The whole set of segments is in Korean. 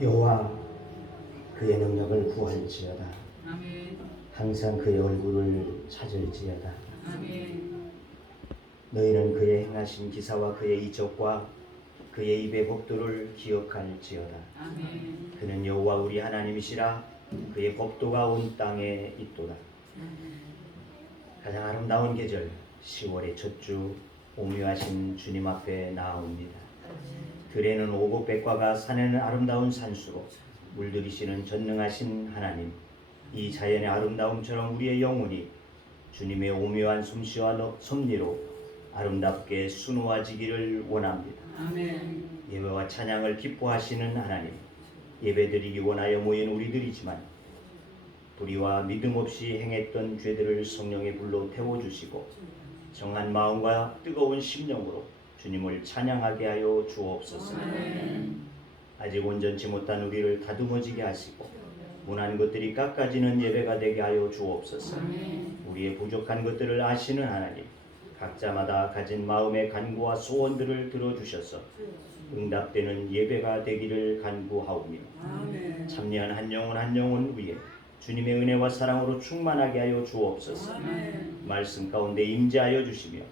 여호와 그의 능력을 구할지어다. 아멘. 항상 그의 얼굴을 찾을지어다. 아멘. 너희는 그의 행하신 기사와 그의 이적과 그의 입의 법도를 기억할지어다. 아멘. 그는 여호와 우리 하나님이시라. 그의 법도가 온 땅에 있도다. 가장 아름다운 계절 10월의 첫 주 오묘하신 주님 앞에 나아옵니다. 들에는 오곡백과가 산에는 아름다운 산수로 물들이시는 전능하신 하나님, 이 자연의 아름다움처럼 우리의 영혼이 주님의 오묘한 솜씨와 섭리로 아름답게 수놓아지기를 원합니다. 아멘. 예배와 찬양을 기뻐하시는 하나님, 예배드리기 원하여 모인 우리들이지만 불의와 믿음 없이 행했던 죄들을 성령의 불로 태워주시고 정한 마음과 뜨거운 심령으로 주님을 찬양하게 하여 주옵소서. 아멘. 아직 온전치 못한 우리를 다듬어지게 하시고 무난 것들이 깎아지는 예배가 되게 하여 주옵소서. 아멘. 우리의 부족한 것들을 아시는 하나님, 각자마다 가진 마음의 간구와 소원들을 들어주셔서 응답되는 예배가 되기를 간구하오며 아멘. 참여한 한 영혼 위에 주님의 은혜와 사랑으로 충만하게 하여 주옵소서. 아멘. 말씀 가운데 임재하여 주시며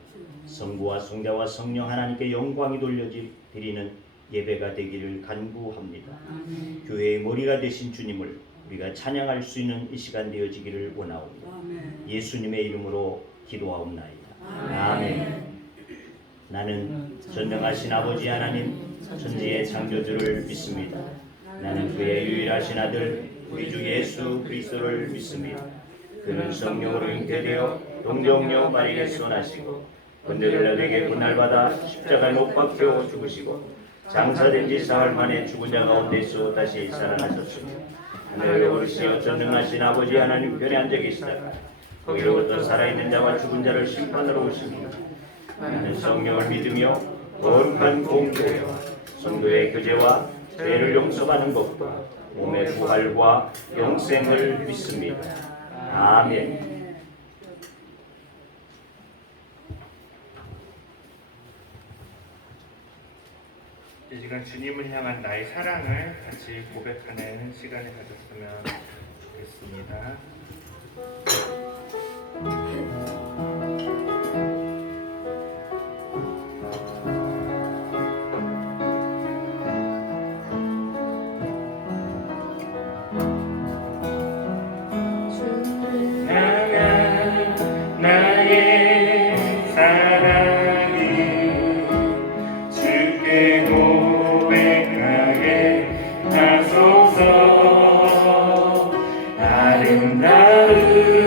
성부와 성자와 성령 하나님께 영광이 돌려드리는 예배가 되기를 간구합니다. 아멘. 교회의 머리가 되신 주님을 우리가 찬양할 수 있는 이 시간 되어지기를 원하옵니다. 아멘. 예수님의 이름으로 기도하옵나이다. 아멘. 아멘. 나는 전능하신 아버지 하나님 천지의 창조주를 믿습니다. 나는 그의 유일하신 아들 우리 주 예수 그리스도를 믿습니다. 그는 성령으로 잉태되어 동정녀 마리아에서 나시고 번제를에게 분할받아 십자가에 못 박혀 죽으시고 장사된 지 사흘 만에 죽은 자 가운데서 다시 살아나셨으며 하늘에 오르시어 전능하신 아버지 하나님 편에 앉아 계시다가 거기로부터 살아있는 자와 죽은 자를 심판하러 오십니다. 나는 성령을 믿으며 거룩한 공교회와 성도의 교제와 죄를 용서받는 것과 몸의 부활과 영생을 믿습니다. 아멘. 이 시간 주님을 향한 나의 사랑을 같이 고백하는 시간을 가졌으면 좋겠습니다. 나를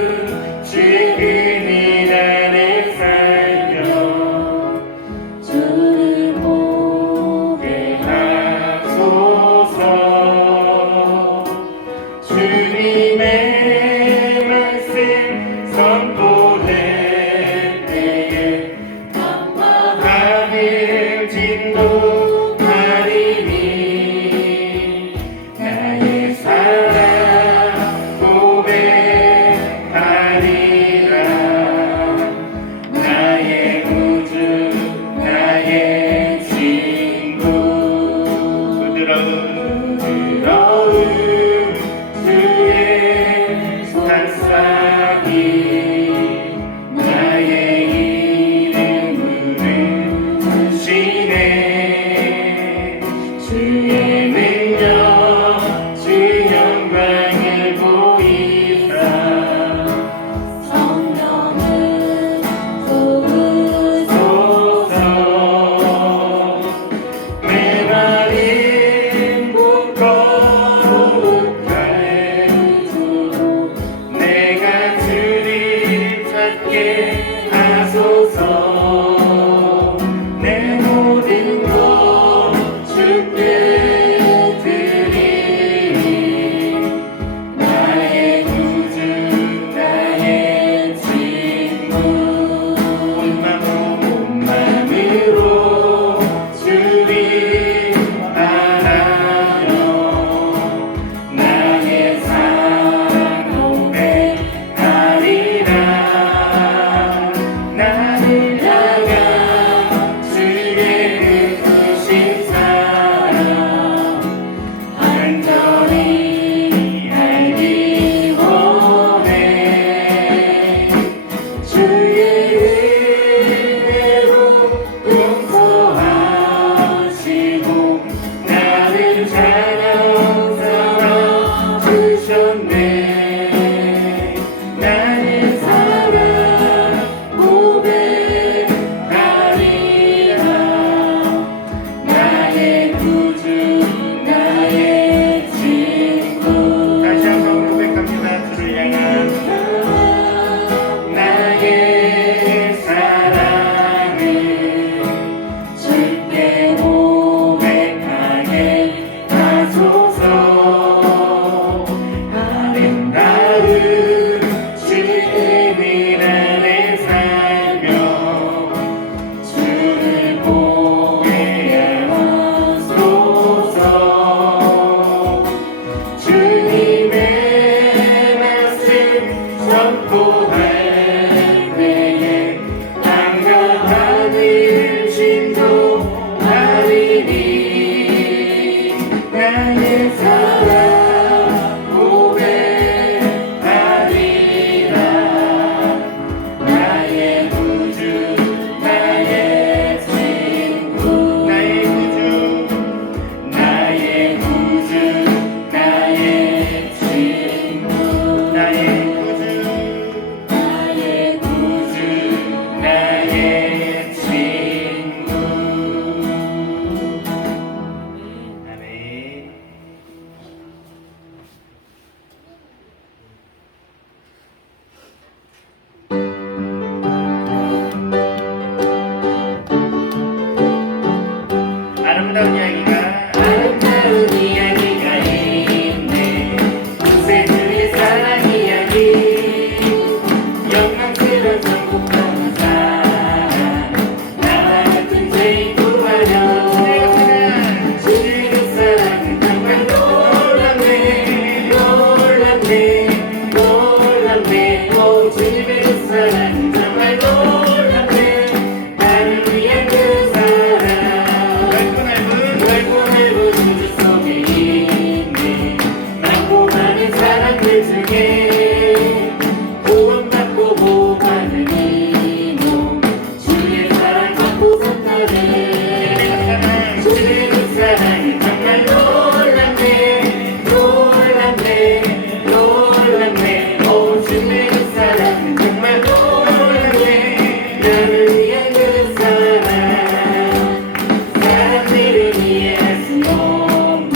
정말 놀랍네 나를 위한 그 사랑 넓고 넓은 넓고 넓은 우주 속에 있네 많고 많은 사람들 중에 구원받고 복받는 이놈 주의 사랑 받고 산다네 주의 그 사랑이 정말 놀랍네 놀랍네 놀랍네 오 주의 그 사랑은 정말 놀랍네 나를 위한 그 사랑 사람들은 이해할 수 없네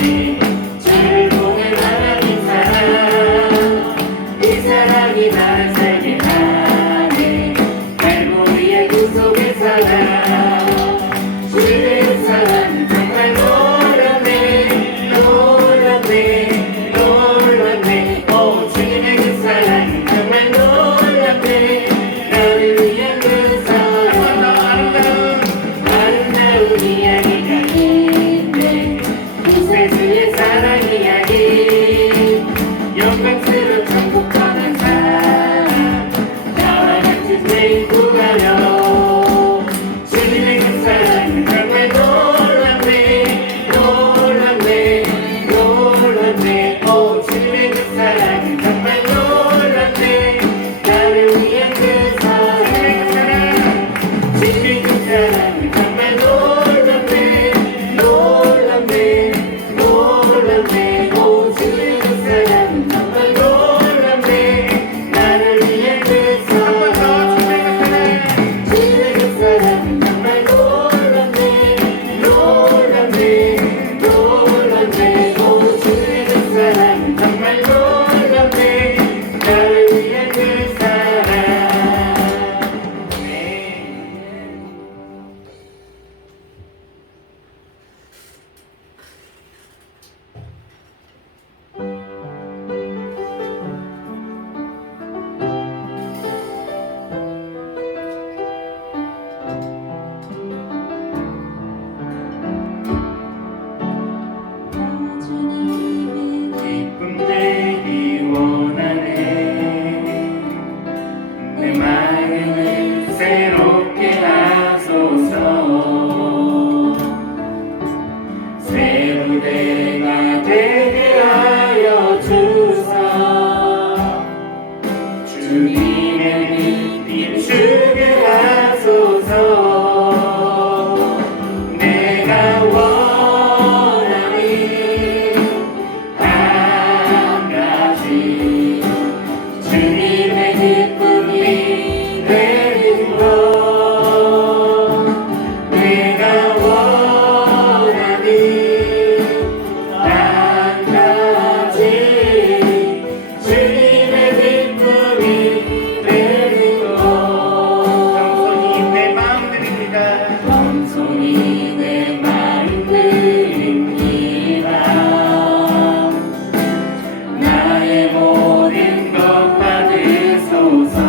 주를 보낸 하나님 사랑 이 사랑이 나를 살게 하네 갈보리의 구속의 사랑 주의 사랑은 정말 놀랍네 놀랍네 놀랍네 오 주님의 그 사랑은 정말 놀랍네 나를 위한 그 사랑 아름다운 이야기가 있네 구세주의 사랑 이야기 영광스러운 천국 떠난 사랑 나와 같은 죄인 구하려 주님의 그 사랑은 정말 놀랍네 놀랍네 놀랍네 오 주님의 그 사랑은 정말 놀랍네 나를 위한 그 사랑 주님의 그 사랑은 정말 놀랍네 놀랍네 놀랍네 오 주님의 그 사랑은 정말 놀랍네 나를 위한 그 사랑 주님의 그 사랑은 정말 놀랍네 놀랍네 놀랍네 오 주님의 그 사랑은 정말 놀랍네 나를 위한 그 사랑 기쁨 되기 원하네 내 마음을 새롭게 하소서 새 무대가 되게 하여 주사 주님의 빛 비추게 하소서 내가 원하는 한 가지 주님의 기쁨이 되는 것 내가 원하는 한 가지 주님의 기쁨이 되는 것 겸손히 내 마음 드립니다. 겸손히 내 마음 드립니다 나의 모든 것 받으소서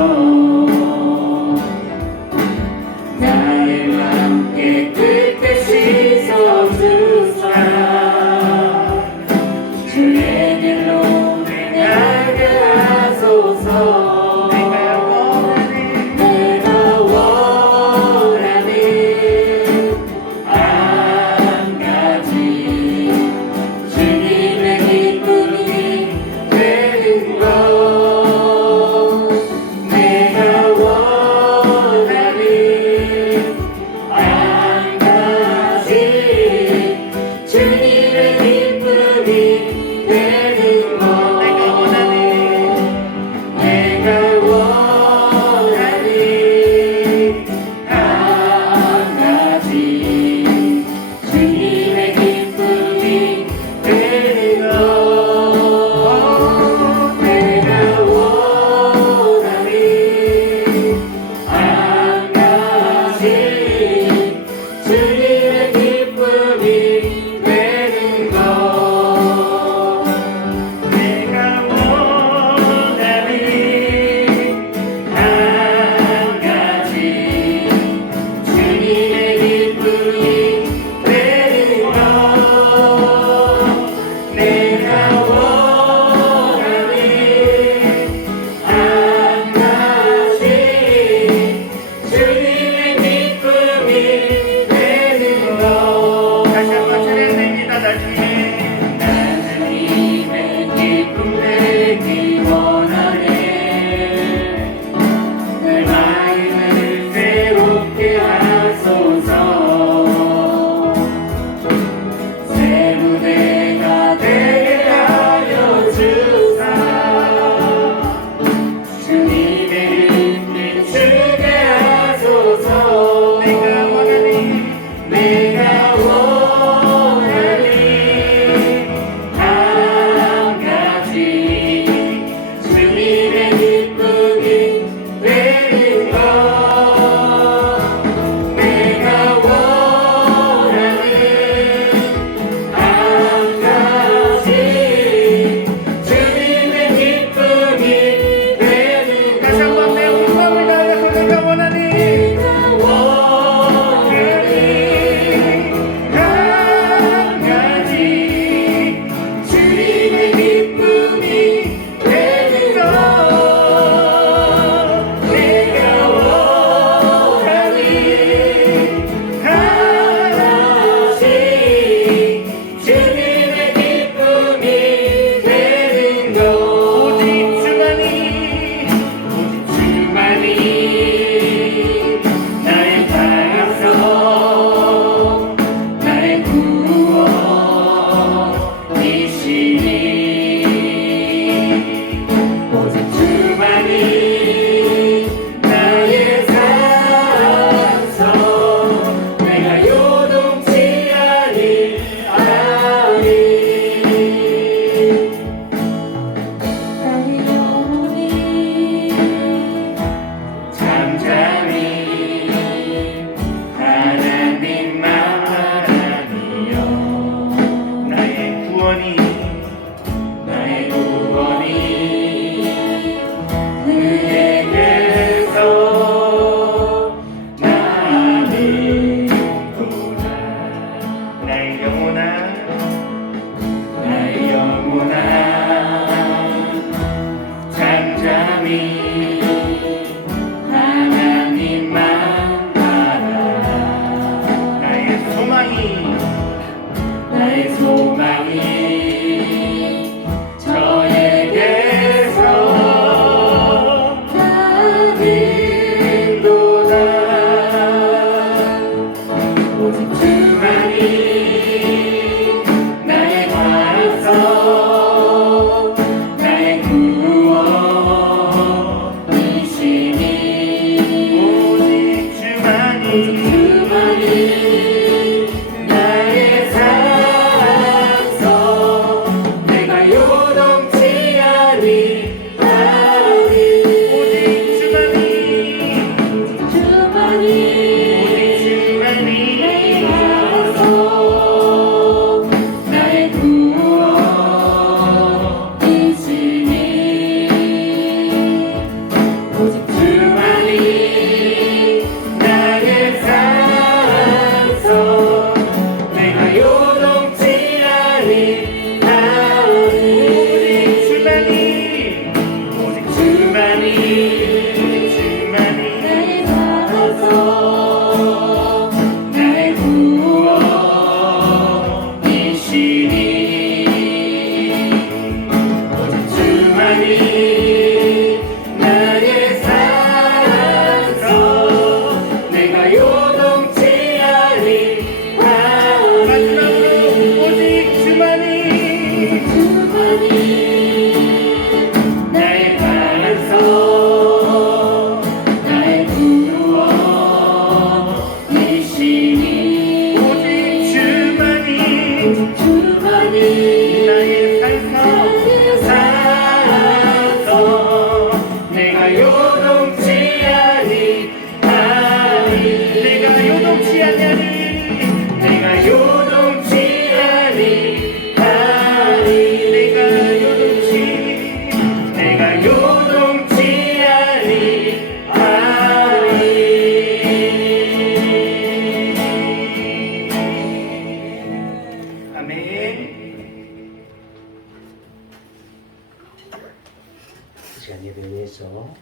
시간 예배를 위해서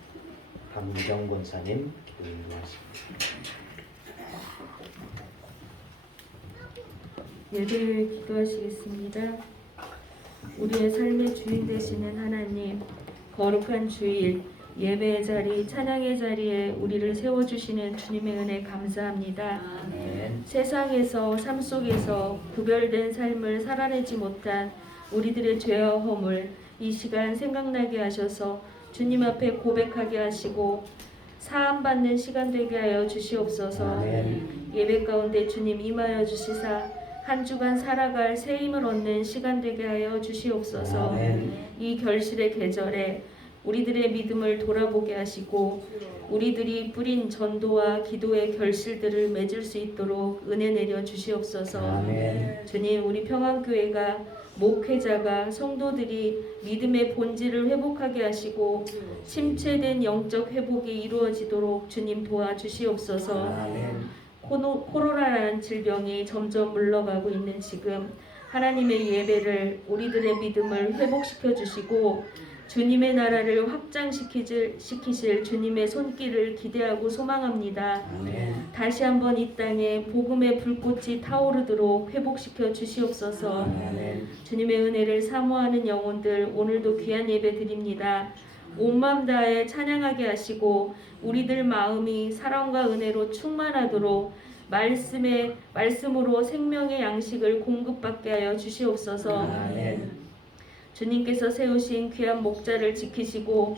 박민정 권사님 기도하십니다. 예배를 기도하시겠습니다. 우리의 삶의 주인 되시는 하나님, 거룩한 주일 예배의 자리, 찬양의 자리에 우리를 세워주시는 주님의 은혜 감사합니다. 아멘. 세상에서 삶 속에서 구별된 삶을 살아내지 못한 우리들의 죄와 허물 이 시간 생각나게 하셔서 주님 앞에 고백하게 하시고 사함받는 시간 되게 하여 주시옵소서. 아멘. 예배 가운데 주님 임하여 주시사 한 주간 살아갈 새 힘을 얻는 시간 되게 하여 주시옵소서. 아멘. 이 결실의 계절에 우리들의 믿음을 돌아보게 하시고 우리들이 뿌린 전도와 기도의 결실들을 맺을 수 있도록 은혜 내려 주시옵소서. 아멘. 주님, 우리 평안교회가 목회자가 성도들이 믿음의 본질을 회복하게 하시고 침체된 영적 회복이 이루어지도록 주님 도와주시옵소서. 아멘. 코로나라는 질병이 점점 물러가고 있는 지금 하나님의 예배를 우리들의 믿음을 회복시켜 주시고 주님의 나라를 확장시키실 주님의 손길을 기대하고 소망합니다. 아멘. 다시 한번 이 땅에 복음의 불꽃이 타오르도록 회복시켜 주시옵소서. 아멘. 주님의 은혜를 사모하는 영혼들 오늘도 귀한 예배 드립니다. 온 마음 다해 찬양하게 하시고 우리들 마음이 사랑과 은혜로 충만하도록 말씀으로 생명의 양식을 공급받게 하여 주시옵소서. 아멘. 주님께서 세우신 귀한 목자를 지키시고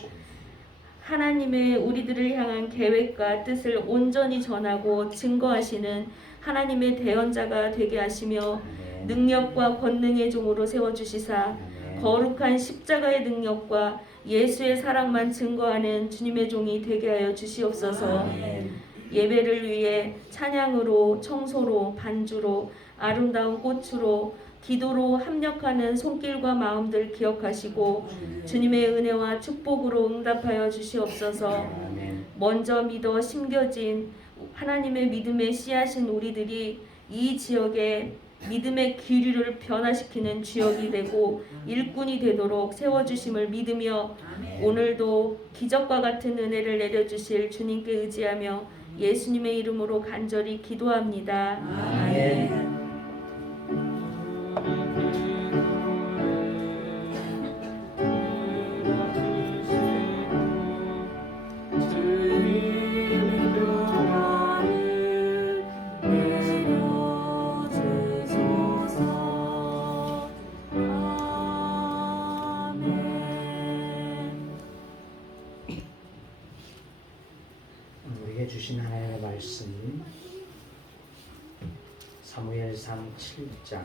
하나님의 우리들을 향한 계획과 뜻을 온전히 전하고 증거하시는 하나님의 대언자가 되게 하시며 능력과 권능의 종으로 세워주시사 거룩한 십자가의 능력과 예수의 사랑만 증거하는 주님의 종이 되게 하여 주시옵소서. 아멘. 예배를 위해 찬양으로, 청소로, 반주로, 아름다운 꽃으로, 기도로 합력하는 손길과 마음들 기억하시고 주님의 은혜와 축복으로 응답하여 주시옵소서. 아멘. 먼저 믿어 심겨진 하나님의 믿음의 씨앗인 우리들이 이 지역에 믿음의 기류를 변화시키는 주역이 되고 일꾼이 되도록 세워주심을 믿으며 오늘도 기적과 같은 은혜를 내려주실 주님께 의지하며 예수님의 이름으로 간절히 기도합니다. 아멘. 우리에게 주신 하나님의 말씀 사무엘상 7장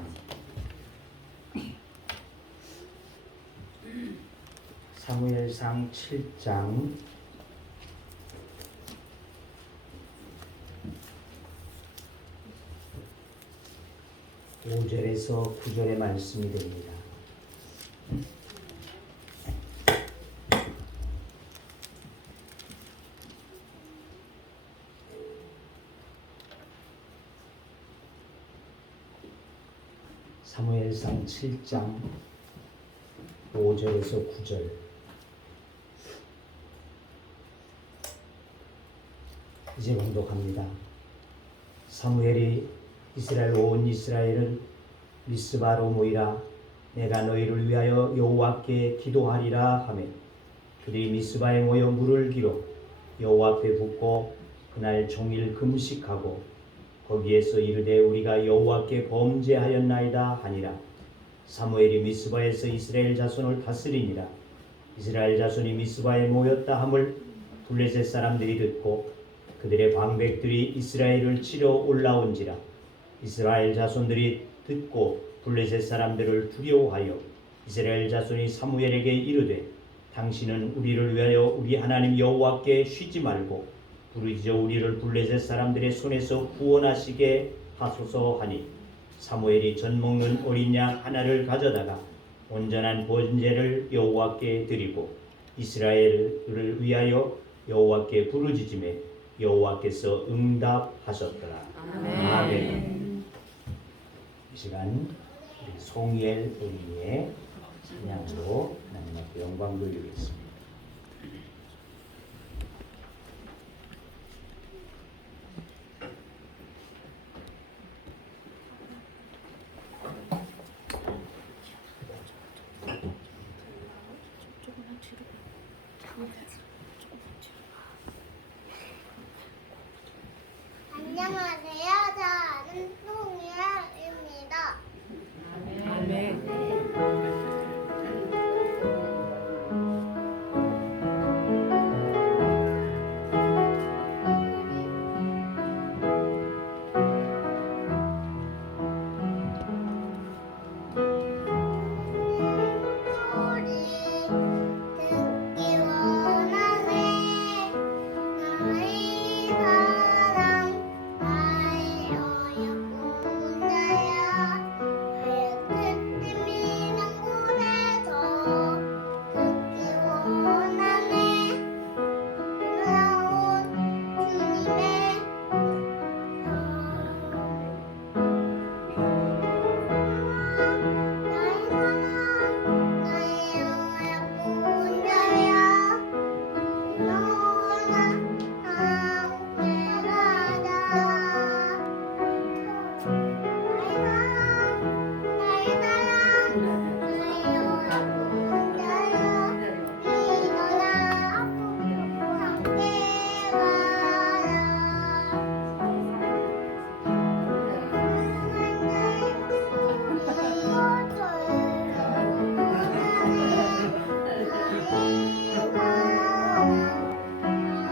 사무엘상 7장 5절에서 9절의 말씀이 됩니다. 사무엘상 7장 5절에서 9절. 이제 봉독합니다. 사무엘이 이스라엘 온 이스라엘은 미스바로 모이라. 내가 너희를 위하여 여호와께 기도하리라 하매 그들이 미스바에 모여 물을 기로 여호와 앞에 붓고 그날 종일 금식하고 거기에서 이르되 우리가 여호와께 범죄하였나이다 하니라. 사무엘이 미스바에서 이스라엘 자손을 다스리니라. 이스라엘 자손이 미스바에 모였다 함을 블레셋 사람들이 듣고 그들의 방백들이 이스라엘을 치러 올라온지라. 이스라엘 자손들이 듣고 블레셋 사람들을 두려워하여 이스라엘 자손이 사무엘에게 이르되 당신은 우리를 위하여 우리 하나님 여호와께 쉬지 말고 부르짖어 우리를 블레셋 사람들의 손에서 구원하시게 하소서 하니 사무엘이 전 먹는 어린 양 하나를 가져다가 온전한 번제를 여호와께 드리고 이스라엘을 위하여 여호와께 부르짖음에 여호와께서 응답하셨더라. 아멘. 이 시간 우리 송이엘 어린이의 찬양으로 하나님 앞에 영광 돌리겠습니다. 안녕하세요. 저는 송이엘입니다. 소리 듣기 원하네. 나의 사랑 나의 어여쁜 자야. 하얗게 뜨미는 곳에서 듣기 원하네. 놀라운 주님의 나의 사랑 나의 어여쁜 자야. 너나 함께 가자. 나의 사랑 나의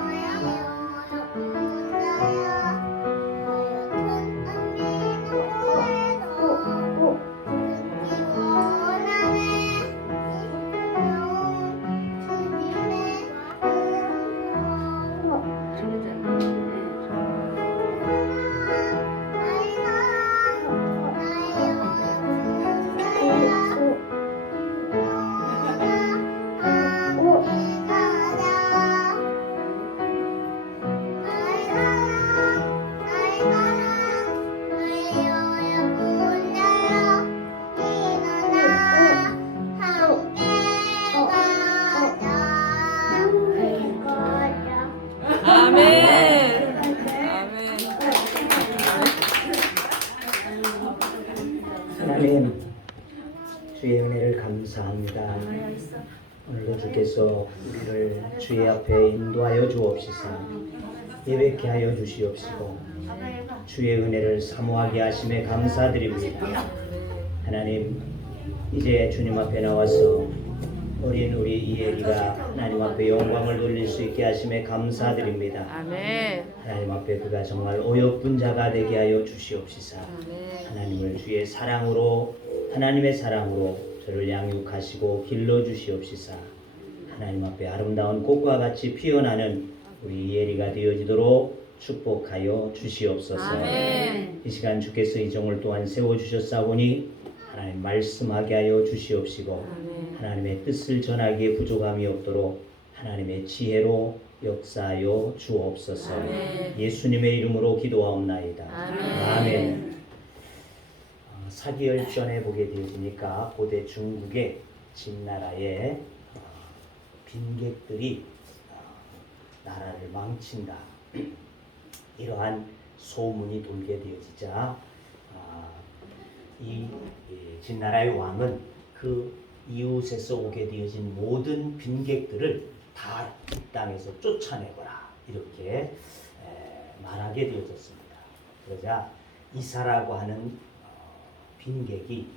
어여쁜 자야. 너나 함께 하나님 주의 은혜를 감사합니다. 오늘도 주께서 우리를 주의 앞에 인도하여 주옵시사 예배케 하여 주시옵시고 주의 은혜를 사모하게 하심에 감사드립니다. 하나님 이제 주님 앞에 나와서 어린 우리 이혜리가 하나님 앞에 영광을 돌릴 수 있게 하심에 감사드립니다. 아멘. 하나님 앞에 그가 정말 어여쁜 자가 되게 하여 주시옵시사. 하나님을 주의 사랑으로 하나님의 사랑으로 저를 양육하시고 길러 주시옵시사. 하나님 앞에 아름다운 꽃과 같이 피어나는 우리 이혜리가 되어지도록 축복하여 주시옵소서. 아멘. 이 시간 주께서 이 종을 또한 세워주셨사오니 하나님 말씀하게 하여 주시옵시고 하나님의 뜻을 전하기에 부족함이 없도록 하나님의 지혜로 역사하여 주옵소서. 예수님의 이름으로 기도하옵나이다. 아멘. 사기열 전에 보게 되어지니까 고대 중국의 진나라의 빈객들이 나라를 망친다, 이러한 소문이 돌게 되어지자 이 진나라의 왕은 그 이웃에서 오게 되어진 모든 빈객들을 다 이 땅에서 쫓아내거라, 이렇게 말하게 되어졌습니다. 그러자 이사라고 하는 빈객이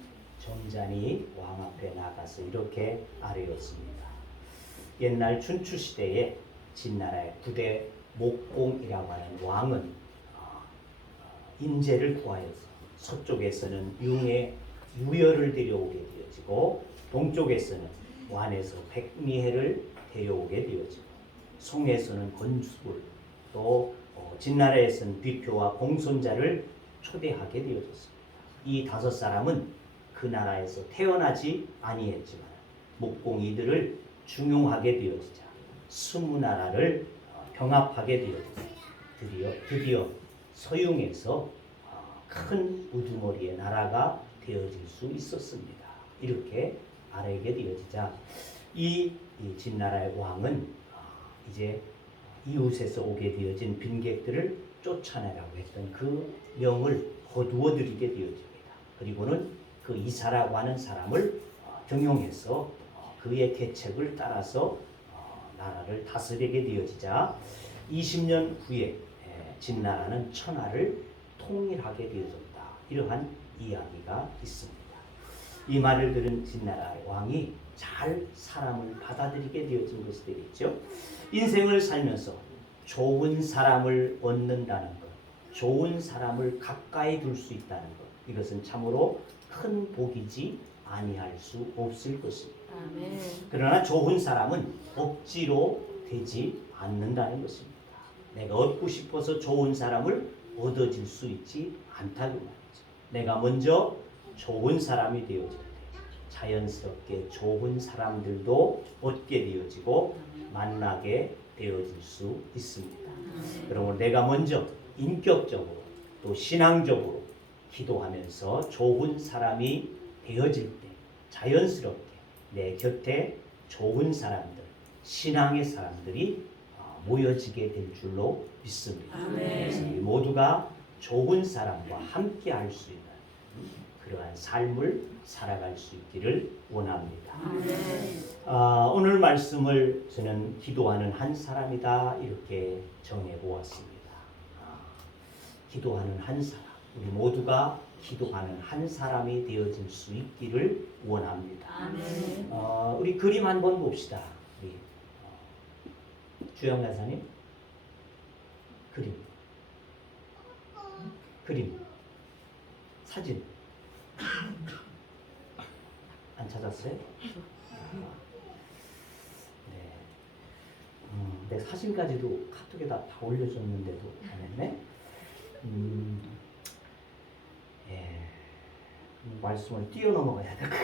점잖이 왕 앞에 나가서 이렇게 아뢰었습니다. 옛날 춘추 시대에 진나라의 부대 목공이라고 하는 왕은 인재를 구하여서 서쪽에서는 융의 유열을 데려오게 되어지고 동쪽에서는 완에서 백미해를 데려오게 되어지고 송에서는 건축을, 또 진나라에서는 비표와 공손자를 초대하게 되어졌습니다. 이 5사람은 그 나라에서 태어나지 아니했지만 목공이들을 중용하게 되어지자 20나라를 병합하게 되어지자 드디어 서융에서 큰 우두머리의 나라가 되어질 수 있었습니다. 이렇게 알게 되어지자 이 진나라의 왕은 이제 이웃에서 오게 되어진 빈객들을 쫓아내라고 했던 그 명을 거두어 드리게 되어집니다. 그리고는 그 이사라고 하는 사람을 등용해서 그의 계책을 따라서 나라를 다스리게 되어지자 20년 후에 진나라는 천하를 통일하게 되어졌다, 이러한 이야기가 있습니다. 이 말을 들은 진나라의 왕이 잘 사람을 받아들이게 되어진 것이 되겠죠. 인생을 살면서 좋은 사람을 얻는다는 것, 좋은 사람을 가까이 둘 수 있다는 것, 이것은 참으로 큰 복이지 아니할 수 없을 것입니다. 아멘. 그러나 좋은 사람은 억지로 되지 않는다는 것입니다. 내가 얻고 싶어서 좋은 사람을 얻어질 수 있지 않다고 말이죠. 내가 먼저 좋은 사람이 되어질 때 자연스럽게 좋은 사람들도 얻게 되어지고 만나게 되어질 수 있습니다. 그러므로 내가 먼저 인격적으로 또 신앙적으로 기도하면서 좋은 사람이 되어질 때 자연스럽게 내 곁에 좋은 사람들, 신앙의 사람들이 모여지게 될 줄로 믿습니다. 그래서 우리 모두가 좋은 사람과 함께 할 수 있는 그러한 삶을 살아갈 수 있기를 원합니다. 오늘 말씀을 저는 기도하는 한 사람이다, 이렇게 정해보았습니다. 기도하는 한 사람, 우리 모두가 기도하는 한 사람이 되어질 수 있기를 원합니다. 우리 그림 한번 봅시다. 우리 주영 가사님, 그림, 사진 안 찾았어요? 네. 내 사진까지도 카톡에다 다 올려줬는데도 안 했네. 예. 말씀을 뛰어넘어가야 될 것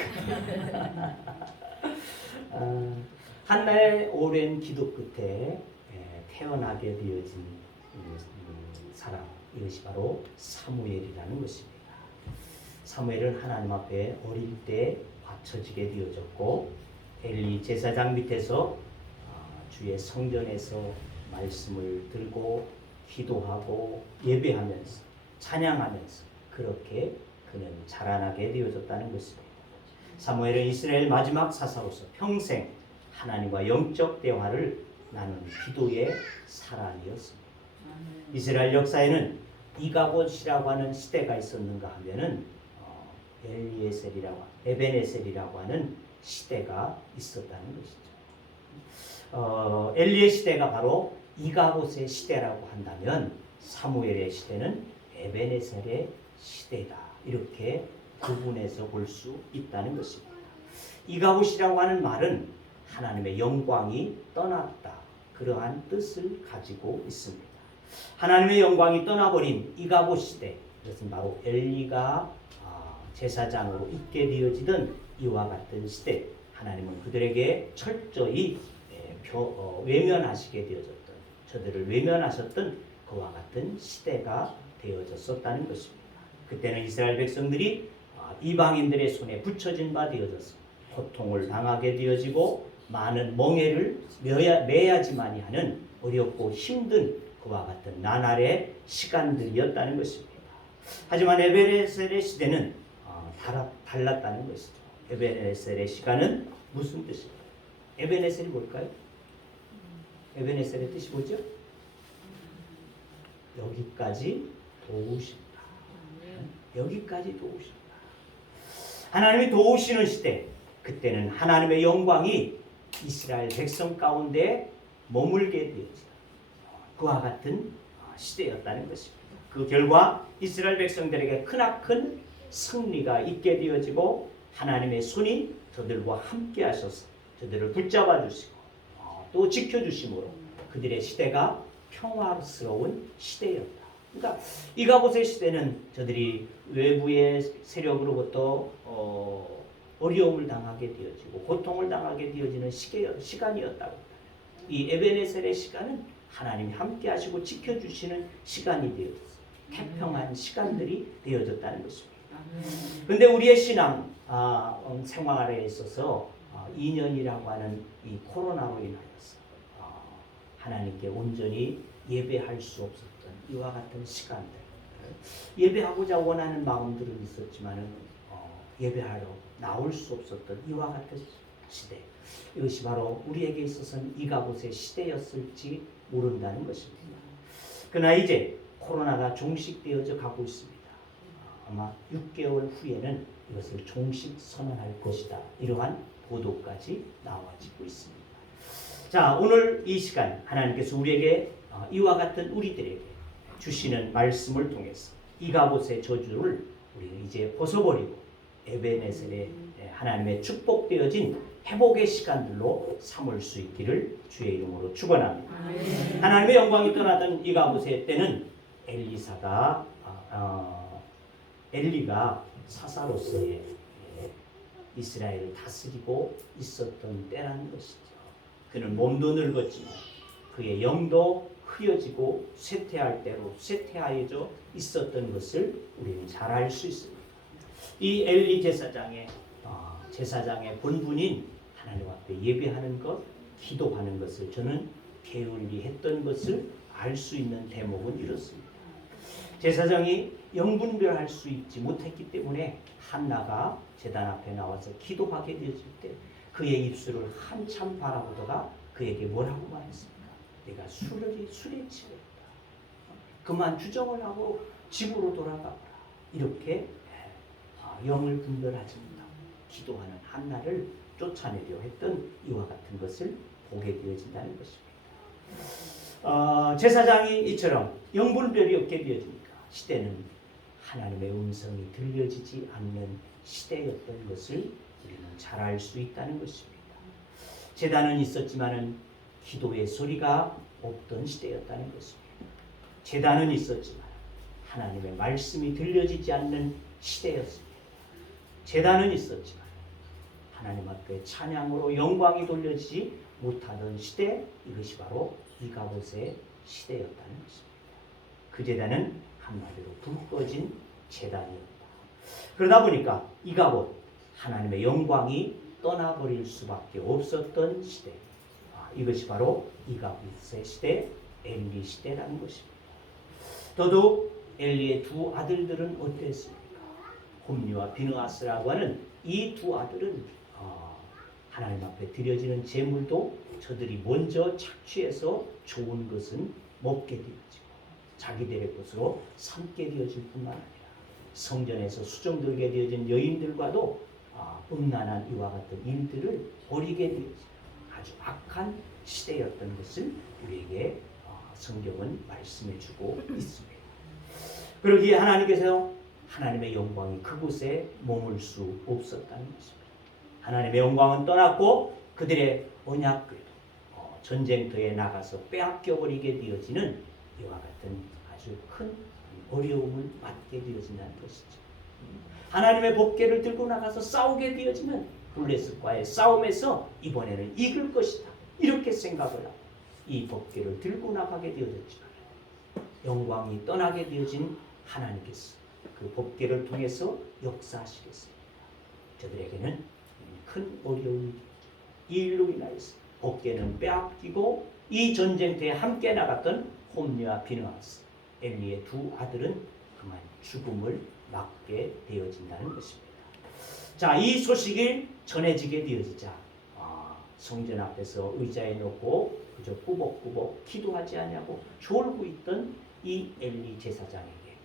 같아요. 한나의 오랜 기도 끝에 태어나게 되어진 사람, 이것이 바로 사무엘이라는 것입니다. 사무엘은 하나님 앞에 어릴 때 바쳐지게 되어졌고 엘리 제사장 밑에서 주의 성전에서 말씀을 들고 기도하고 예배하면서 찬양하면서 그렇게 그는 자라나게 되어졌다는 것입니다. 사무엘은 이스라엘 마지막 사사로서 평생 하나님과 영적 대화를 나누는 기도의 사람이었습니다. 이스라엘 역사에는 이가봇이라고 하는 시대가 있었는가 하면은 에벤에셀이라고 하는 시대가 있었다는 것이죠. 엘리의 시대가 바로 이가봇의 시대라고 한다면 사무엘의 시대는 에벤에셀의 시대다, 이렇게 구분해서 볼 수 있다는 것입니다. 이가봇이라고 하는 말은 하나님의 영광이 떠났다, 그러한 뜻을 가지고 있습니다. 하나님의 영광이 떠나버린 이가봇 시대, 이것은 바로 엘리가 제사장으로 있게 되어지던 이와 같은 시대, 하나님은 그들에게 철저히 외면하시게 되어졌던, 저들을 외면하셨던 그와 같은 시대가 되어졌었다는 것입니다. 그때는 이스라엘 백성들이 이방인들의 손에 붙여진 바 되어져서 고통을 당하게 되어지고 많은 멍에를 매야지만이 하는 어렵고 힘든 그와 같은 나날의 시간들이었다는 것입니다. 하지만 에베네셀의 시대는 달랐다는 것이죠. 에베네셀의 시간은 무슨 뜻일까요? 에베네셀이 뭘까요? 에베네셀의 뜻이 뭐죠? 여기까지 도우신다. 여기까지 도우신다. 하나님이 도우시는 시대, 그때는 하나님의 영광이 이스라엘 백성 가운데 머물게 되어진 그와 같은 시대였다는 것입니다. 그 결과 이스라엘 백성들에게 크나큰 승리가 있게 되어지고 하나님의 손이 저들과 함께 하셔서 저들을 붙잡아 주시고 또 지켜주심으로 그들의 시대가 평화스러운 시대였다. 그러니까 이가봇의 시대는 저들이 외부의 세력으로부터 어려움을 당하게 되어지고 고통을 당하게 되어지는 시간이었다고. 이 에베네셀의 시간은 하나님이 함께 하시고 지켜주시는 시간이 되어졌어요. 태평한 시간들이 되어졌다는 것입니다. 그런데 우리의 신앙 생활에 있어서 2년이라고 하는 이 코로나로 인하여서 하나님께 온전히 예배할 수 없었던 이와 같은 시간들, 예배하고자 원하는 마음들은 있었지만은 예배하러 나올 수 없었던 이와 같은 시대, 이것이 바로 우리에게 있어서는 이가봇의 시대였을지 모른다는 것입니다. 그러나 이제 코로나가 종식되어져 가고 있습니다. 아마 6개월 후에는 이것을 종식 선언할 것이다. 이러한 보도까지 나와지고 있습니다. 자, 오늘 이 시간 하나님께서 우리에게 이와 같은 우리들에게 주시는 말씀을 통해서 이가봇의 저주를 우리는 이제 벗어버리고 에베네셀의 하나님의 축복되어진 회복의 시간들로 삼을 수 있기를 주의 이름으로 축원합니다. 하나님의 영광이 떠나던 이가봇의 때는 엘리가 사사로서의 이스라엘을 다스리고 있었던 때라는 것이죠. 그는 몸도 늙었지만 그의 영도 흐려지고 쇠퇴할 대로 쇠퇴하여져 있었던 것을 우리는 잘 알 수 있습니다. 이 엘리 제사장의 본분인 하나님 앞에 예배하는 것, 기도하는 것을 저는 게을리 했던 것을 알 수 있는 대목은 이렇습니다. 제사장이 영분별할 수 있지 못했기 때문에 한나가 제단 앞에 나와서 기도하게 되었을 때 그의 입술을 한참 바라보다가 그에게 뭐라고 말했습니까? 내가 술에 취했다. 그만 주정을 하고 집으로 돌아가라. 이렇게 영을 분별하지 못하고 기도하는 한나를 쫓아내려 했던 이와 같은 것을 보게 되어진다는 것입니다. 제사장이 이처럼 영분별이 없게 되어지니까 시대는 하나님의 음성이 들려지지 않는 시대였던 것을 우리는 잘 알 수 있다는 것입니다. 제단은 있었지만은 기도의 소리가 없던 시대였다는 것입니다. 제단은 있었지만 하나님의 말씀이 들려지지 않는 시대였습니다. 제단은 있었지만 하나님 앞에 찬양으로 영광이 돌려지지 못하던 시대, 이것이 바로 이가봇의 시대였다는 것입니다. 그 제단은 한마디로 불 꺼진 제단이었다. 그러다 보니까 이가봇, 하나님의 영광이 떠나버릴 수밖에 없었던 시대, 이것이 바로 이가봇의 시대, 엘리 시대라는 것입니다. 더더욱 엘리의 두 아들들은 어땠습니까? 홈리와 비느하스라고 하는 이 두 아들은 하나님 앞에 드려지는 제물도 저들이 먼저 착취해서 좋은 것은 먹게 되어지고 자기들의 것으로 삼게 되어질 뿐만 아니라 성전에서 수종들게 되어진 여인들과도 음란한 이와 같은 일들을 벌이게 되어지는 아주 악한 시대였던 것을 우리에게 성경은 말씀해주고 있습니다. 그러기에 하나님께서 하나님의 영광이 그곳에 머물 수 없었다는 것입니다. 하나님의 영광은 떠났고 그들의 언약궤도 전쟁터에 나가서 빼앗겨버리게 되어지는 이와 같은 아주 큰 어려움을 맞게 되어진다는 것이죠. 하나님의 법궤를 들고 나가서 싸우게 되어지면 블레셋과의 싸움에서 이번에는 이길 것이다. 이렇게 생각을 하고 이 법궤를 들고 나가게 되어졌지만 영광이 떠나게 되어진 하나님께서 그 법궤를 통해서 역사하시겠습니다. 저들에게는 큰 어려움이 이 일로 인하여서 법궤는 빼앗기고 이 전쟁터에 함께 나갔던 홈리와 비느하스, 엘리의 두 아들은 그만 죽음을 맞게 되어진다는 것입니다. 자, 이 소식이 전해지게 되어지자 성전 앞에서 의자에 놓고 그저 꾸벅꾸벅 기도하지 않냐고 졸고 있던 이 엘리 제사장에게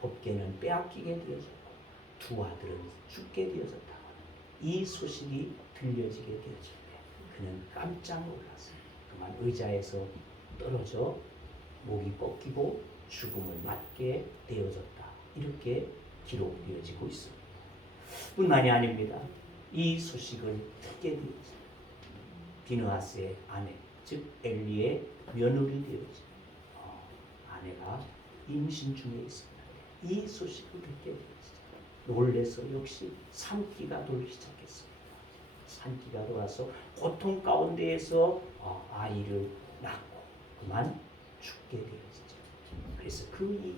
법궤는 빼앗기게 되어졌고 두 아들은 죽게 되어졌다. 이 소식이 들려지게 되어질 때 그는 깜짝 놀랐어요. 그만 의자에서 떨어져 목이 꺾이고 죽음을 맞게 되어졌다. 이렇게 기록되어지고 있습니다. 뿐만이 아닙니다. 이 소식을 듣게 되어집니다. 비느하스의 아내, 즉 엘리의 며느리 되어진 아내가 임신 중에 있습니다. 이 소식을 듣게 되어지죠. 놀래서 역시 산기가 돌기 시작했습니다. 산기가 돌아서 고통 가운데에서 아이를 낳고 그만 죽게 되어지죠. 그래서 그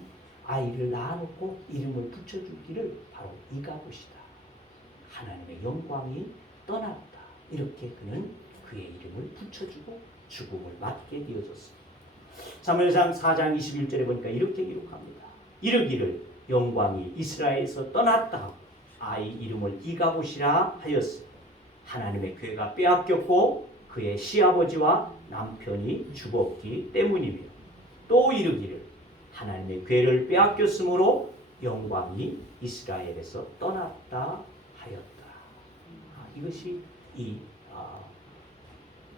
아이를 낳아놓고 이름을 붙여줄 길을 바로 이가봇이다. 하나님의 영광이 떠났다. 이렇게 그는 그의 이름을 붙여주고 죽음을 맞게 되어졌습니다. 사무엘상 4장 21절에 보니까 이렇게 기록합니다. 이르기를 영광이 이스라엘에서 떠났다. 아이 이름을 이가봇이라 하였으니 하나님의 궤가 빼앗겼고 그의 시아버지와 남편이 죽었기 때문이며 또 이르기를 하나님의 궤를 빼앗겼으므로 영광이 이스라엘에서 떠났다 하였다. 이것이 이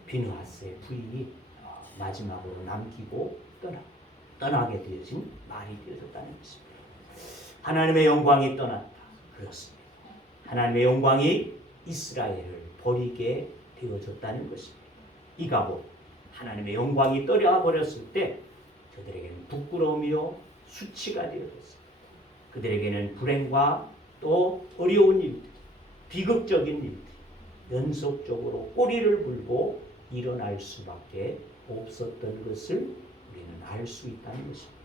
비느하스의 부인이 마지막으로 남기고 떠나게 되어진 말이 되어졌다는 것입니다. 하나님의 영광이 떠났다. 그렇습니다. 하나님의 영광이 이스라엘을 버리게 되어졌다는 것입니다. 이가봇, 하나님의 영광이 떠나버렸을 때 그들에게는 부끄러움이요 수치가 되어졌습니다. 그들에게는 불행과 또 어려운 일들, 비극적인 일들, 연속적으로 꼬리를 물고 일어날 수밖에 없었던 것을 우리는 알 수 있다는 것입니다.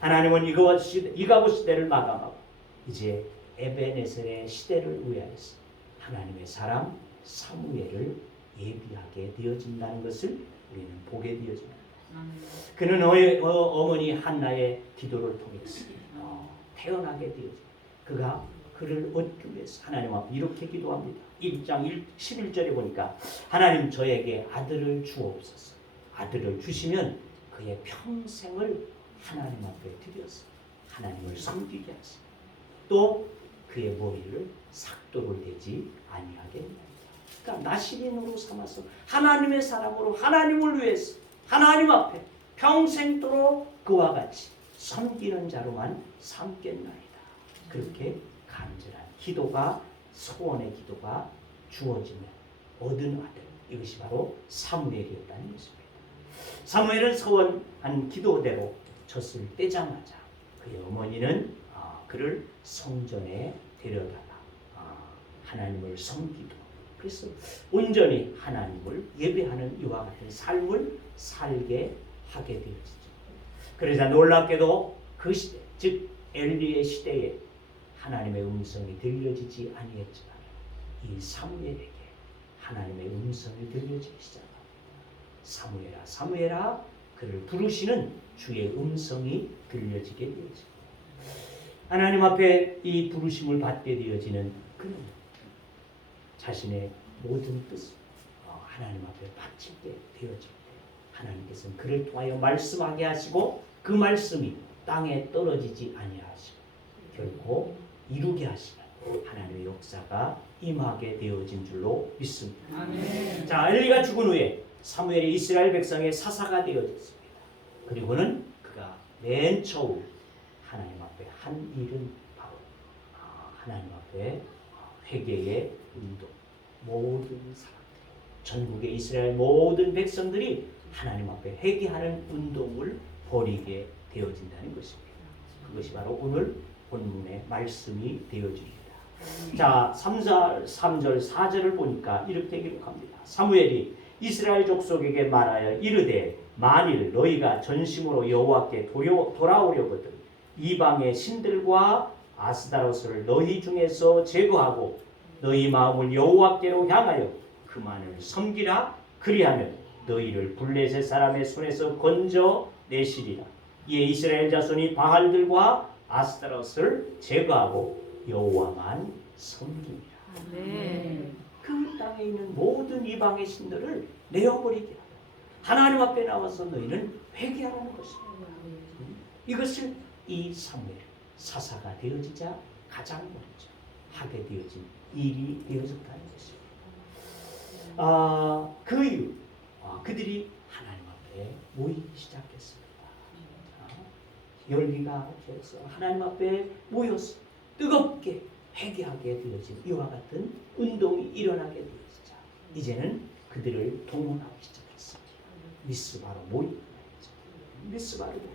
하나님은 이가봇 시대를 마감하고 이제 에베네셀의 시대를 위하여서 하나님의 사람 사무엘을 예비하게 되어진다는 것을 우리는 보게 되어집니다. 그는 어머니 한나의 기도를 통해서 태어나게 되어집니다. 그가 그를 얻기 위해서 하나님 앞에 이렇게 기도합니다. 1장 11절에 보니까 하나님 저에게 아들을 주옵소서. 아들을 주시면 그의 평생을 하나님 앞에 드려서 하나님을 섬기게 하시고 또 그의 머리를 삭도를 대지 아니하게 합니다. 그러니까 나시린으로 삼아서 하나님의 사람으로 하나님을 위해서 하나님 앞에 평생도록 그와 같이 섬기는 자로만 삼겠나이다. 그렇게 간절한 기도가 소원의 기도가 주어지면 얻은 아들, 이것이 바로 사무엘이었다는 것입니다. 사무엘은 소원한 기도대로 젖을 떼자마자 그의 어머니는 그를 성전에 데려다가 하나님을 섬기도, 그래서 온전히 하나님을 예배하는 이와 같은 삶을 살게 하게 되어지죠. 그러자 놀랍게도 그 시대, 즉 엘리의 시대에 하나님의 음성이 들려지지 아니했지만 이 사무엘에게 하나님의 음성이 들려지기 시작합니다. 사무엘아 사무엘아, 그를 부르시는 주의 음성이 들려지게 되어집니다. 하나님 앞에 이 부르심을 받게 되어지는 그는 자신의 모든 뜻을 하나님 앞에 바치게 되어질 때 하나님께서는 그를 통하여 말씀하게 하시고 그 말씀이 땅에 떨어지지 아니하시고 결코 이루게 하시는 하나님의 역사가 임하게 되어진 줄로 믿습니다. 아멘. 자, 엘리가 죽은 후에 사무엘이 이스라엘 백성의 사사가 되어졌습니다. 그리고는 그가 맨 처음 하나님 앞에 한 일은 바로 하나님 앞에 회개의 운동, 모든 사람들, 전국의 이스라엘 모든 백성들이 하나님 앞에 회개하는 운동을 벌이게 되어진다는 것입니다. 그것이 바로 오늘 본문의 말씀이 되어집니다. 자, 3절, 4절을 보니까 이렇게 기록합니다. 사무엘이 이스라엘 족속에게 말하여 이르되 만일 너희가 전심으로 여호와께 돌아오려거든 이방의 신들과 아스다로스를 너희 중에서 제거하고 너희 마음을 여호와께로 향하여 그만을 섬기라. 그리하면 너희를 블레셋 사람의 손에서 건져 내시리라. 이에 이스라엘 자손이 바알들과 아스타로스를 제거하고 여호와만 섬기리라. 아멘. 그 땅에 있는 모든 이방의 신들을 내어버리게 하라. 하나님 앞에 나와서 너희는 회개하라는 것입니다. 이것을 이 사무엘 사사가 되어지자 가장 먼저 하게 되어진 일이 되어졌다는 것입니다. 그 이후 그들이 하나님 앞에 모이기 시작했습니다. 열기가 되어서 하나님 앞에 모여서 뜨겁게 회개하게 되어진 이와 같은 운동이 일어나게 되어지자 이제는 그들을 동원하기 시작했습니다. 미스바로 모이라. 미스바로 모이라.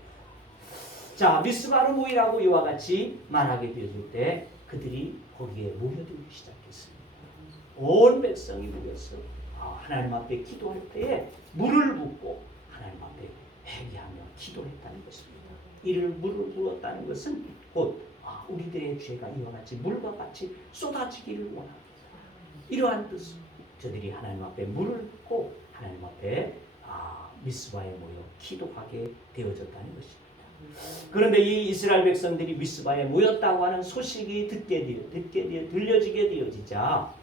자, 미스바로 모이라고 이와 같이 말하게 되어질 때 그들이 거기에 모여들기 시작했습니다. 온 백성이 모여서 하나님 앞에 기도할 때에 물을 붓고 하나님 앞에 회개하며 기도했다는 것입니다. 이를 물을 부었다는 것은 곧 우리들의 죄가 이와 같이 물과 같이 쏟아지기를 원합니다. 이러한 뜻으로 저들이 하나님 앞에 물을 붓고 하나님 앞에 미스바에 모여 기도하게 되어졌다는 것입니다. 그런데 이 이스라엘 백성들이 미스바에 모였다고 하는 소식이 들려지게 되어지자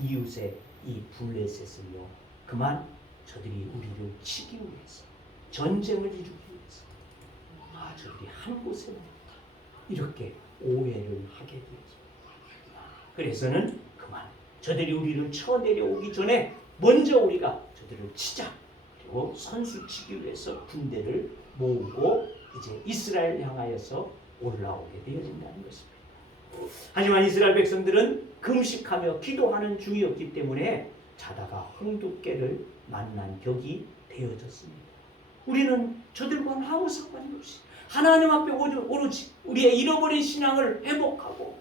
이웃의 이 블레셋은요 그만 저들이 우리를 치기 위해서 전쟁을 이루기 위해서 저들이 한 곳에 모였다 이렇게 오해를 하게 되었습니다. 그래서는 그만 저들이 우리를 쳐내려오기 전에 먼저 우리가 저들을 치자. 그리고 선수치기 위해서 군대를 모으고 이제 이스라엘 향하여서 올라오게 되어진다는 것입니다. 하지만 이스라엘 백성들은 금식하며 기도하는 중이었기 때문에 자다가 홍두깨를 만난 격이 되어졌습니다. 우리는 저들과는 아무 상관이 없이 하나님 앞에 오로지 우리의 잃어버린 신앙을 회복하고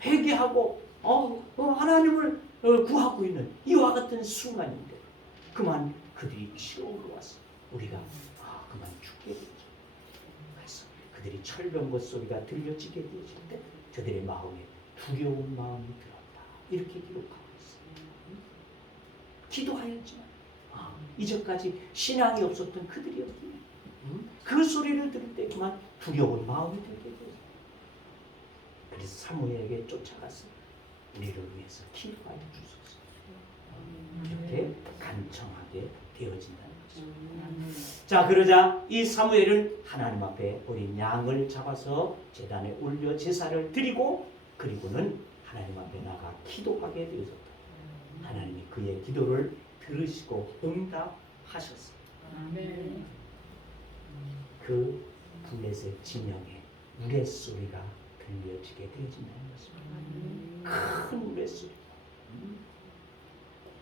회개하고 하나님을 구하고 있는 이와 같은 순간인데 그만 그들이 치러오러 와서 우리가 그만 죽게 되죠. 그래서 그들이 철병거 소리가 들려지게 되어질 때 저들의 마음에 두려운 마음이 들었다. 이렇게 기록하고 있습니다. 기도하였지만 이전까지 신앙이 없었던 그들이었기에 그 소리를 들을 때 그만 두려운 마음이 들게 되었습니다. 그래서 사무엘에게 쫓아가서 우리를 위해서 기도하여 주소서. 이렇게 간청하게 되어진다는 것입니다. 자, 그러자 이 사무엘은 하나님 앞에 어린 양을 잡아서 제단에 올려 제사를 드리고 그리고는 하나님 앞에 나가 기도하게 되어졌다. 하나님이 그의 기도를 들으시고 응답하셨습니다. 그 블레셋 진영에 우레소리가 들려지게 되어진다는 것입니다. 큰 우레소리가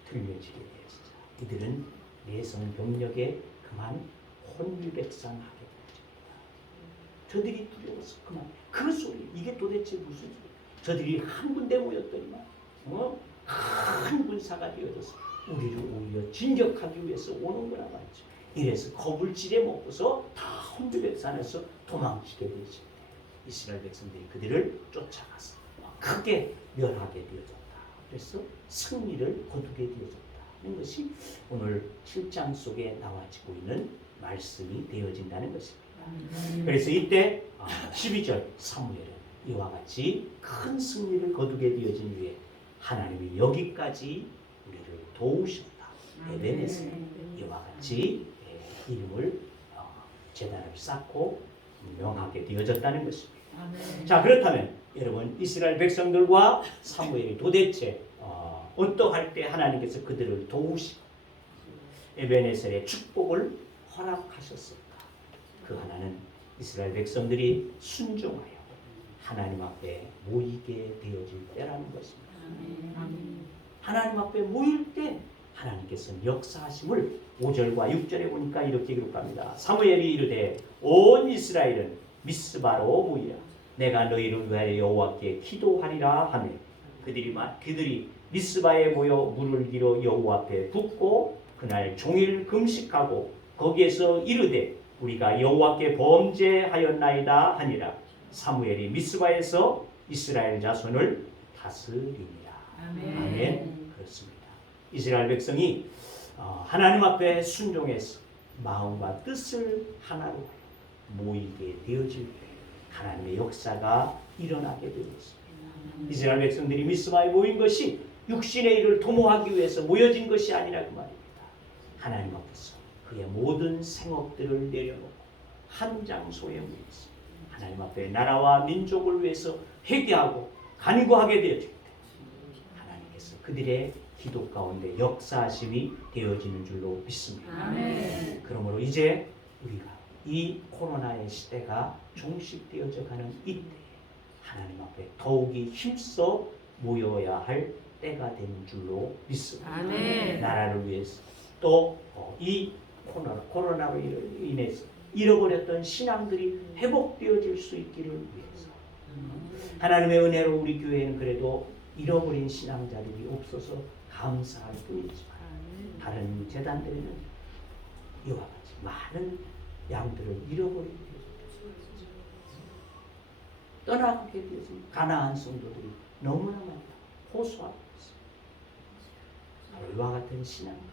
들려지게 되어지자 이들은 내성 병력에 그만 혼비백산하게 되어집니다. 저들이 두려워서 그만 그 소리 이게 도대체 무슨 소리? 저들이 한 군데 모였더니만 큰 군사가 되어져서 우리를 오히려 진격하기 위해서 오는구나 말이죠. 이래서 겁을 지레 먹고서 다 혼비백산에서 도망치게 되죠. 이스라엘 백성들이 그들을 쫓아가서 크게 멸하게 되어졌다. 그래서 승리를 거두게 되어졌다는 것이 오늘 7장 속에 나와지고 있는 말씀이 되어진다는 것입니다. 그래서 이때 12절 사무엘은 이와 같이 큰 승리를 거두게 되어진 후에 하나님이 여기까지 우리를 도우셨다. 에베네스 이와 같이 이름을 제단을 쌓고 명하게 되어졌다는 것입니다. 자, 그렇다면 여러분 이스라엘 백성들과 사무엘이 도대체 어떠할 때 하나님께서 그들을 도우시고 에베네셀의 축복을 허락하셨을까? 그 하나는 이스라엘 백성들이 순종하여 하나님 앞에 모이게 되어질 때라는 것입니다. 하나님 앞에 모일 때 하나님께서는 역사하심을 5절과 6절에 보니까 이렇게 기록합니다. 사무엘이 이르되 온 이스라엘은 미스바로 모이라. 내가 너희를 위하여 여호와께 기도하리라 하며 그들이 미스바에 모여 물을 길어 여호와 앞에 붓고 그날 종일 금식하고 거기에서 이르되 우리가 여호와께 범죄하였나이다 하니라. 사무엘이 미스바에서 이스라엘 자손을 다스리니라. 아멘. 그렇습니다. 이스라엘 백성이 하나님 앞에 순종해서 마음과 뜻을 하나로 모이게 되어질 때 하나님의 역사가 일어나게 되었습니다. 이스라엘 백성들이 미스바에 모인 것이 육신의 일을 도모하기 위해서 모여진 것이 아니라 그 말입니다. 하나님 앞에서 그의 모든 생업들을 내려놓고 한 장소에 모였습니다. 하나님 앞에 나라와 민족을 위해서 회개하고 간구하게 되어질 때 하나님께서 그들의 기도 가운데 역사하심이 되어지는 줄로 믿습니다. 아멘. 그러므로 이제 우리가 이 코로나의 시대가 종식되어져 가는 이때에 하나님 앞에 더욱이 힘써 모여야 할 때가 되는 줄로 믿습니다. 아멘. 나라를 위해서 또 이 코로나로 인해서 잃어버렸던 신앙들이 회복되어질 수 있기를 위해서 하나님의 은혜로 우리 교회는 그래도 잃어버린 신앙자들이 없어서 감사할 뿐이지만 다른 재단들에는 이와 같이 많은 양들을 잃어버리게 되었습니다. 떠나게 되었습니다. 가나안 성도들이 너무나 많다. 호소하고 있습니다. 바로 이와 같은 신앙들이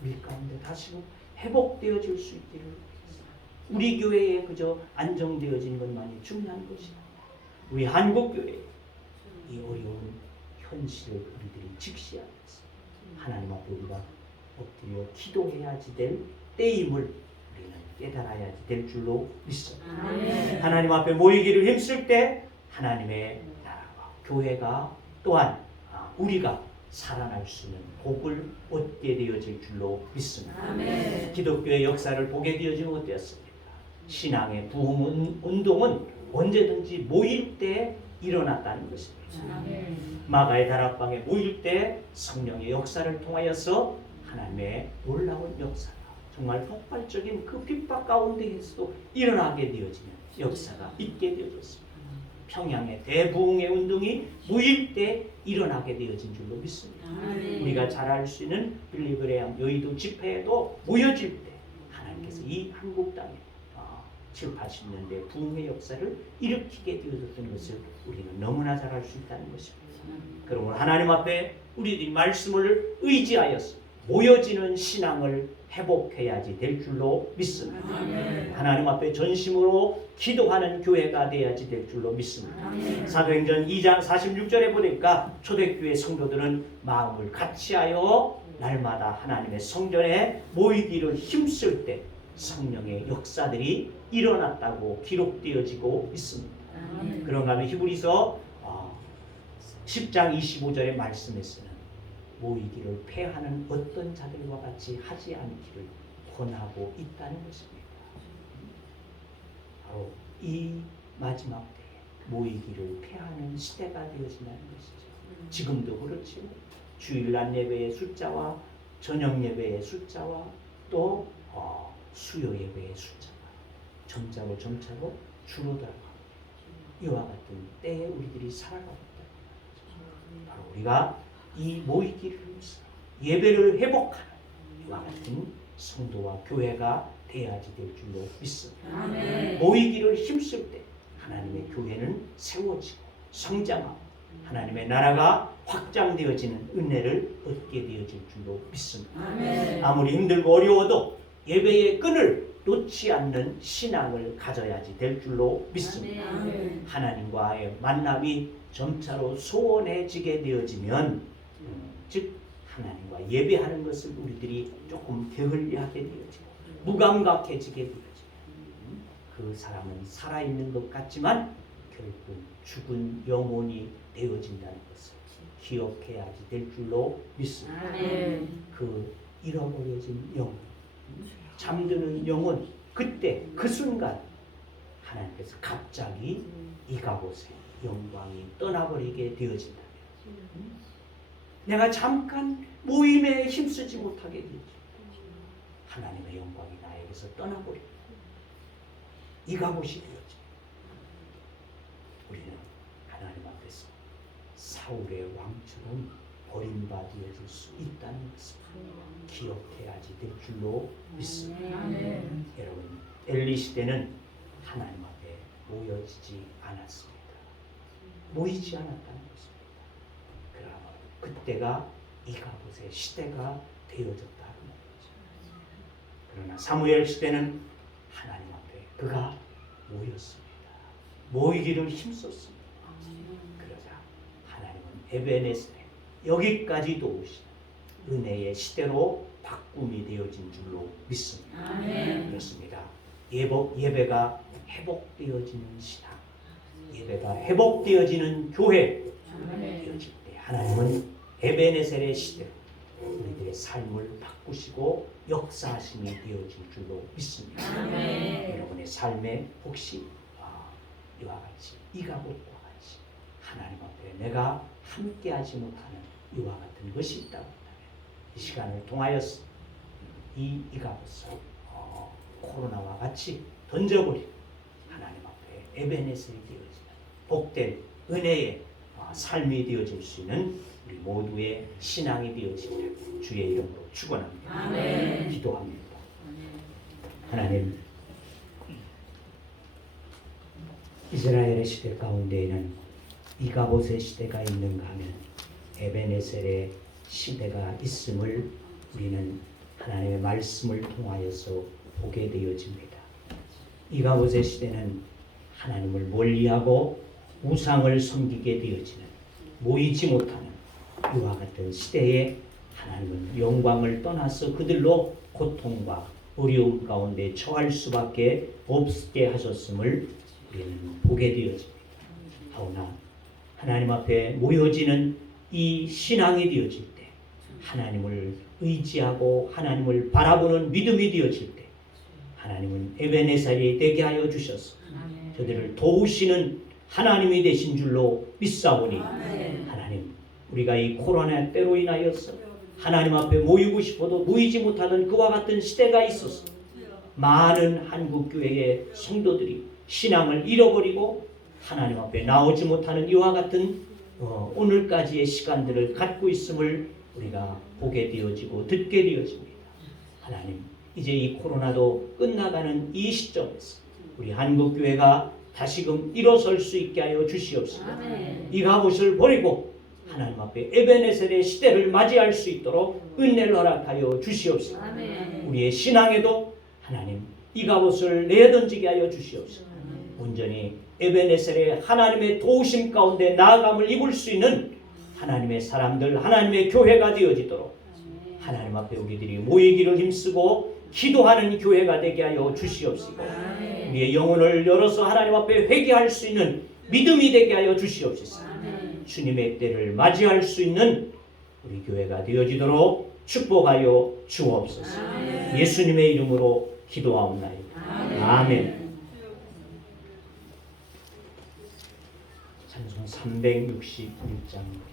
밀가운데 다시금 회복되어질 수 있기를 위해서 우리 교회에 그저 안정되어진 것만이 중요한 것이 아니라 우리 한국교회에 이 어려운 현실을 우리들이 직시하면서 하나님 앞에 우리가 엎드려 기도해야지 될 때임을 우리는 깨달아야지 될 줄로 믿습니다. 아멘. 하나님 앞에 모이기를 힘쓸 때 하나님의 나라와 교회가 또한 우리가 살아날 수 있는 복을 얻게 되어질 줄로 믿습니다. 아멘. 기독교의 역사를 보게 되어지면 어땠습니까? 신앙의 부흥 운동은 언제든지 모일 때 일어났다는 것입니다. 아멘. 마가의 다락방에 모일 때 성령의 역사를 통하여서 하나님의 놀라운 역사가 정말 폭발적인 그 핍박 가운데에서도 일어나게 되어지는 역사가 있게 되어졌습니다. 평양의 대부흥의 운동이 모일 때 일어나게 되어진 줄로 믿습니다. 아멘. 우리가 잘 알 수 있는 빌리그레암 여의도 집회에도 모여질 때 하나님께서 이 한국 땅에 7, 80년대 부흥의 역사를 일으키게 되어졌던 것을 우리는 너무나 잘 알 수 있다는 것입니다. 그러므로 하나님 앞에 우리들이 말씀을 의지하여서 모여지는 신앙을 회복해야지 될 줄로 믿습니다. 아멘. 하나님 앞에 전심으로 기도하는 교회가 되어야지 될 줄로 믿습니다. 아멘. 사도행전 2장 46절에 보니까 초대교회 성도들은 마음을 같이하여 날마다 하나님의 성전에 모이기를 힘쓸 때 성령의 역사들이 일어났다고 기록되어지고 있습니다. 아멘. 그런가 하면 히브리서 10장 25절의 말씀에서는 모이기를 패하는 어떤 자들과 같이 하지 않기를 권하고 있다는 것입니다. 바로 이 마지막 때에 모이기를 패하는 시대가 되어진다는 것이죠. 지금도 그렇지요. 주일날 예배의 숫자와 저녁 예배의 숫자와 또 수요 예배의 숫자가 점차로 줄어들어가고 이와 같은 때에 우리들이 살아가고 있다는 거죠. 바로 우리가 이 모이기를 위해서 예배를 회복하는 이와 같은 성도와 교회가 돼야지 될 줄로 믿습니다. 아멘. 모이기를 힘쓸 때 하나님의 교회는 세워지고 성장하고 하나님의 나라가 확장되어지는 은혜를 얻게 되어질 줄로 믿습니다. 아멘. 아무리 힘들고 어려워도 예배의 끈을 놓지 않는 신앙을 가져야지 될 줄로 믿습니다. 아멘. 하나님과의 만남이 점차로 소원해지게 되어지면 즉 하나님과 예배하는 것을 우리들이 조금 게을리하게 되어지고 무감각해지게 되어지면 그 사람은 살아있는 것 같지만 결국 죽은 영혼이 되어진다는 것을 기억해야지 될 줄로 믿습니다. 아멘. 그 잃어버려진 영혼, 잠드는 영혼, 그때 그 순간 하나님께서 갑자기 이가곳에 영광이 떠나버리게 되어진다면 내가 잠깐 모임에 힘쓰지 못하게 되죠. 하나님의 영광이 나에게서 떠나버립니다. 이가봇이 되었죠. 우리는 하나님 앞에서 사울의 왕처럼 버림받아질 수 있다는 것을 기억해야지 될 줄로 믿습니다. 여러분, 엘리 시대는 하나님 앞에 모여지지 않았습니다. 모이지 않았다는 것입니다. 그러나 그때가 이가봇의 시대가 되어졌다는 거죠. 그러나 사무엘 시대는 하나님 앞에 그가 모였습니다. 모이기를 힘썼습니다. 그러자 하나님은 에베네셀에 여기까지도 오신 은혜의 시대로 바꿈이 되어진 줄로 믿습니다. 그렇습니다. 예배가 회복되어지는 신앙, 예배가 회복되어지는 교회 되어질 때 하나님은 에베네셀의 시대로 우리들의 삶을 바꾸시고 역사하심이 되어질 줄로 믿습니다. 여러분의 삶에 혹시 이와 같이 이가봇과 같이 하나님 앞에 내가 함께하지 못하는 이와 같은 것이 있다고 한다면 이 시간을 통하여서 이가봇을 코로나와 같이 던져버리고 하나님 앞에 에베네셀이 되어지는 복된 은혜의 삶이 되어질 수 있는 우리 모두의 신앙이 되어지기를 주의 이름으로 축원합니다. 기도합니다. 하나님, 이스라엘의 시대 가운데에는 이가봇의 시대가 있는가 하면 에베네셀의 시대가 있음을 우리는 하나님의 말씀을 통하여서 보게 되어집니다. 이가봇의 시대는 하나님을 멀리하고 우상을 섬기게 되어지는 모이지 못하는 이와 같은 시대에 하나님은 영광을 떠나서 그들로 고통과 어려움 가운데 처할 수밖에 없게 하셨음을 우리는 보게 되어집니다. 하오나 하나님 앞에 모여지는 이 신앙이 되어질 때 하나님을 의지하고 하나님을 바라보는 믿음이 되어질 때 하나님은 에베네셀이 되게 하여 주셔서 저들을 도우시는 하나님이 되신 줄로 믿사오니 하나님, 우리가 이 코로나 때로 인하여서 하나님 앞에 모이고 싶어도 모이지 못하던 그와 같은 시대가 있어서 많은 한국교회의 성도들이 신앙을 잃어버리고 하나님 앞에 나오지 못하는 이와 같은 오늘까지의 시간들을 갖고 있음을 우리가 보게 되어지고 듣게 되어집니다. 하나님, 이제 이 코로나도 끝나가는 이 시점에서 우리 한국교회가 다시금 일어설 수 있게 하여 주시옵소서. 이가봇을 버리고 하나님 앞에 에베네셀의 시대를 맞이할 수 있도록 은혜를 허락하여 주시옵소서. 우리의 신앙에도 하나님 이가봇을 내던지게 하여 주시옵소서. 온전히 에베네셀의 하나님의 도우심 가운데 나아감을 입을 수 있는 하나님의 사람들, 하나님의 교회가 되어지도록 하나님 앞에 우리들이 모이기를 힘쓰고 기도하는 교회가 되게 하여 주시옵시고 우리의 영혼을 열어서 하나님 앞에 회개할 수 있는 믿음이 되게 하여 주시옵소서. 주님의 때를 맞이할 수 있는 우리 교회가 되어지도록 축복하여 주옵소서. 예수님의 이름으로 기도하옵나이다. 아멘. 찬송 361장.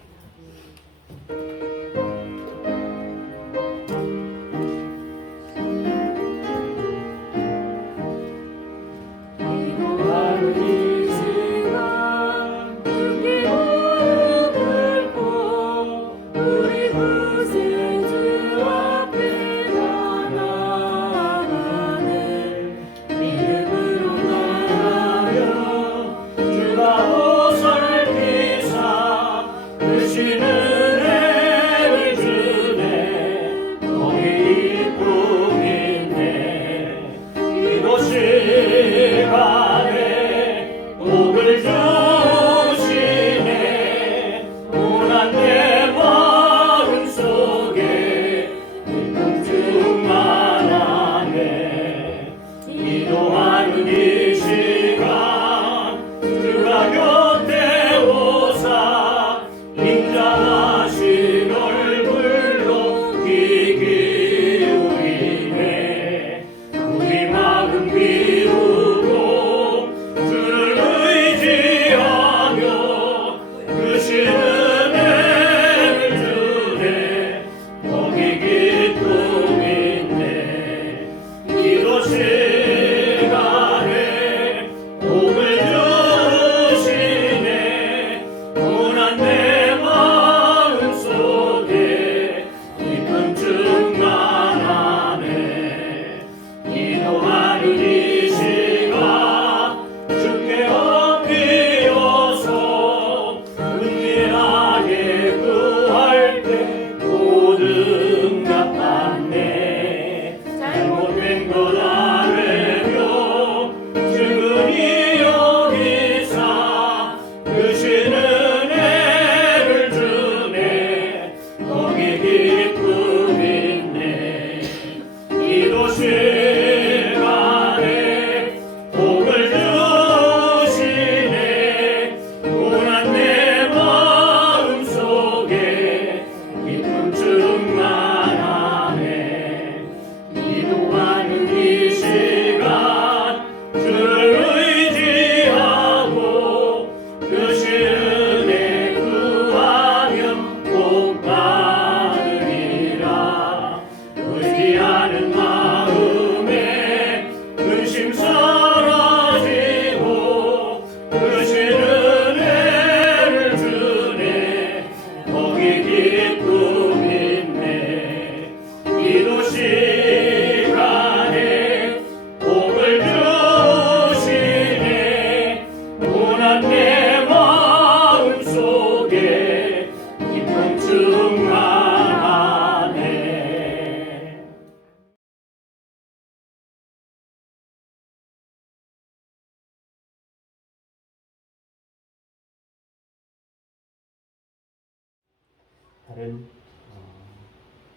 다른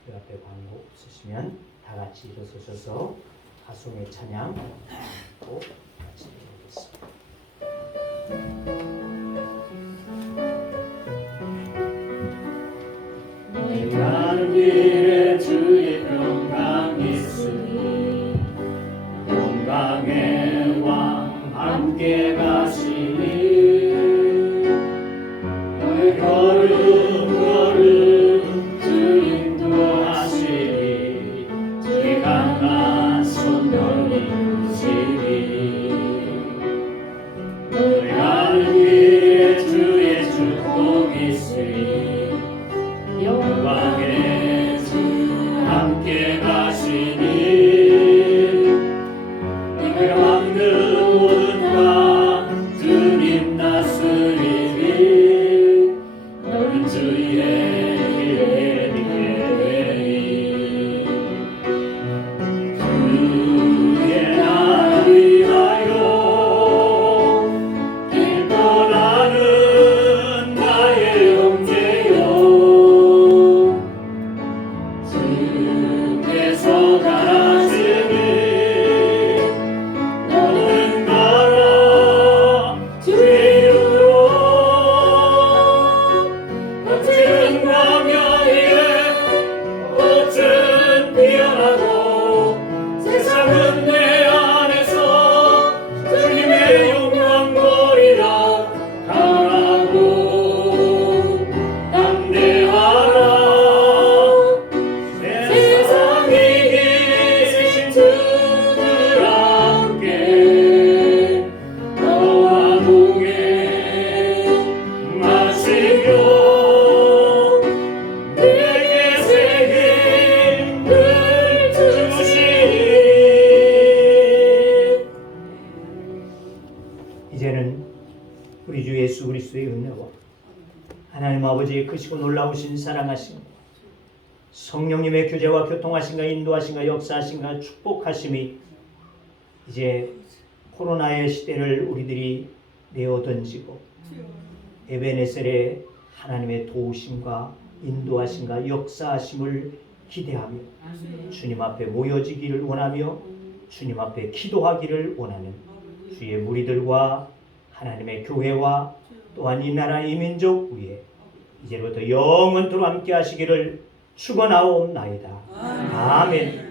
그 앞에 광고 없으시면 다 같이 일어서셔서 가송의 찬양 꼭 같이 드리겠습니다. 가는 길에 주의 평강 있으니 평강의 왕 함께 가시니 너의 걸음 주 인도하시니 주의 강한 손 너희 이끄시니 너의 가는 길에 주의 축복 있으니 영광의 주 함께 가시니 내가 막는 모든 강 주님 다스리니 너는 주의 길에 있게 되니 주의 나라 위하여 길 떠나는 나의 형제여 주께서 가라시니 너는 가라 주의 이름으로 거칠은 광야 위에 꽃은 피어나고 세상은 내 안에서 주님의 영광 보리라 강하고 담대하라 세상 이기신 주들 함께 너와 동행하시며 내게 새 힘을 주시니 이제는 우리 주 예수 그리스도의 은혜와 하나님 아버지의 크시고 놀라우신 사랑하심 성령님의 교제와 교통하신가 인도하신가 역사하신가 축복하심이 이제 코로나의 시대를 우리들이 내어던지고 에베네셀의 하나님의 도우심과 인도하심과 역사하심을 기대하며 주님 앞에 모여지기를 원하며 주님 앞에 기도하기를 원하는 주의 무리들과 하나님의 교회와 또한 이 나라 이 민족 위에 이제부터 영원토록 함께 하시기를 축원하옵나이다. 아멘.